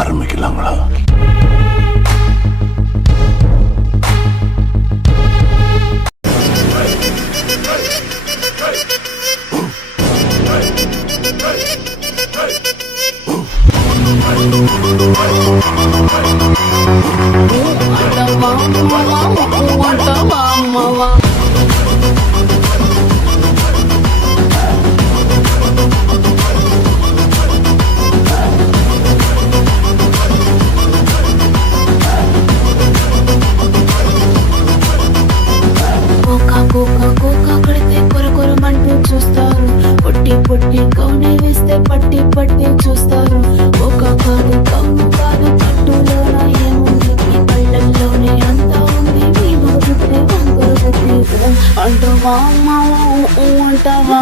ஆரம்பிக்கலாங்களா? చూస్తారు పొట్టి పొట్టి కౌనే వేస్తే పట్టి పట్టి చూస్తారు. ఒక కాదు కౌను కాదు కట్టులోన ఏముంది, మీ కళ్ళల్లోనే అంతా ఉంది. మీ మగుతే వంగురు బుద్ధి అంటావా అంటావా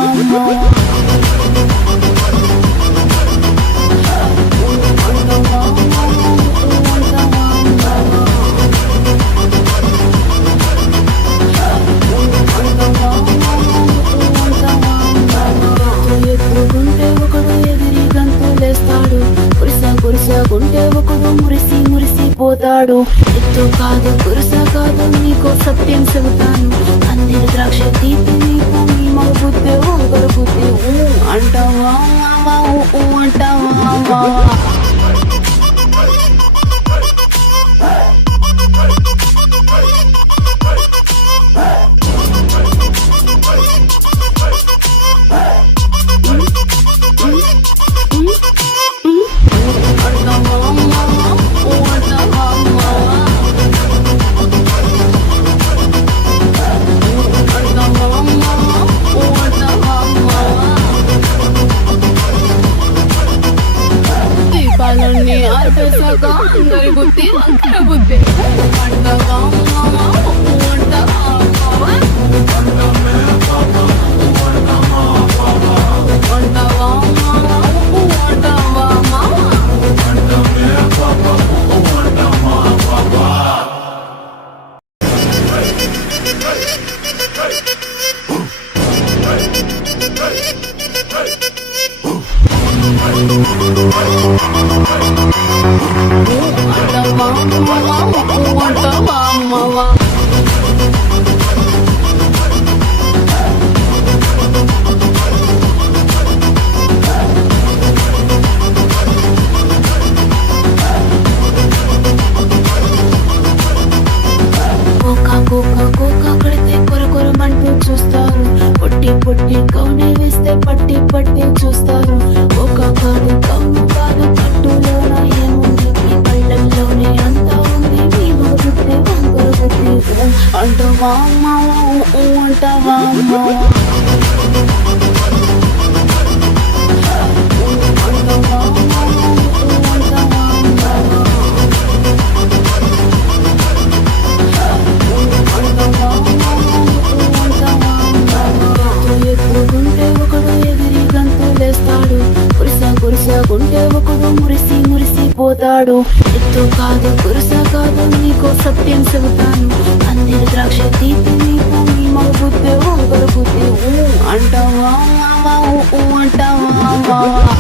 గుంటే ఒకడు మురిసి మురిసిపోతాడు. ఎత్తు కాదు కురుస కాదు నీకు సత్యం చెబుతాను. అందిన ద్రాక్ష తీపి నీకు మీ మగ బుద్ధి వంకర బుద్ధి అంటావా అంటావా ఆర్పేశాక అందరి బుద్ధి వంకర బుద్ధి అంటావా చూస్తారు. పొట్టి పొట్టి కౌనే వేస్తే పట్టి పట్టి చూస్తారు. ఒక కాదు కౌను కాదు కట్టులోన ఏముంది, మీ కళ్ళల్లోనే అంతా ఉంది. మీ మగుతే వంకర బుద్ధి అంటావా అంటావా గుంటే ఒకడు మురిసి మురిసిపోతాడు. ఎత్తు కాదు కురుస కాదు నీకు సత్యం చెబుతాను. అందిన ద్రాక్ష తీపి నీకు మీ మగ బుద్ధి వంకర బుద్ధి అంటావా అంటావా